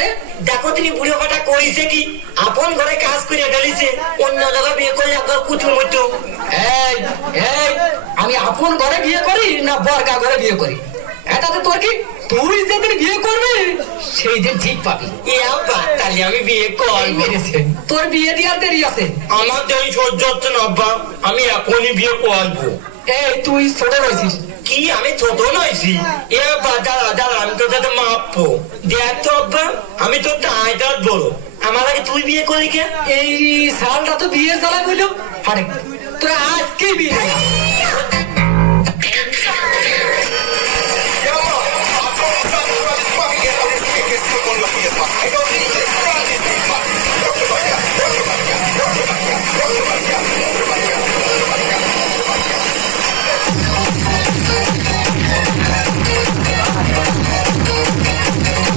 করে? দেখো তিনি বুড়ো কাটা করেছে কি, আপন ঘরে কাজ করে ফেলিছে, অন্য জায়গায় বিয়ে করলে একবার কুচু মুচু। এই এই আমি আপন ঘরে বিয়ে করি না বর্গা ঘরে বিয়ে করি? এটাতে তোর কি, তুই যেদিন বিয়ে করবি সেই দিন ঠিক পাবি। এ আব্বা, তাহলে আমি বিয়ে করবো। তোর বিয়ে দেওয়ার দেরি আছে। আমার দেরি সহ্য হচ্ছে না আব্বা, আমি এখনই বিয়ে করবো। এই তুই ছোট হয়েছিস। কি আমি ছোট নইছি? এ আব্বা দাঁড়া দাঁড়া, আমি তোর সাথে মাপবো। দেখ তো আব্বা, আমি তোর আইটার বড়, আমার আগে তুই বিয়ে করলি কে? এই সালটা তো বিয়ের জ্বালা বললো। আরে তোরা আজকেই বিয়ে কর। Con la fiesta.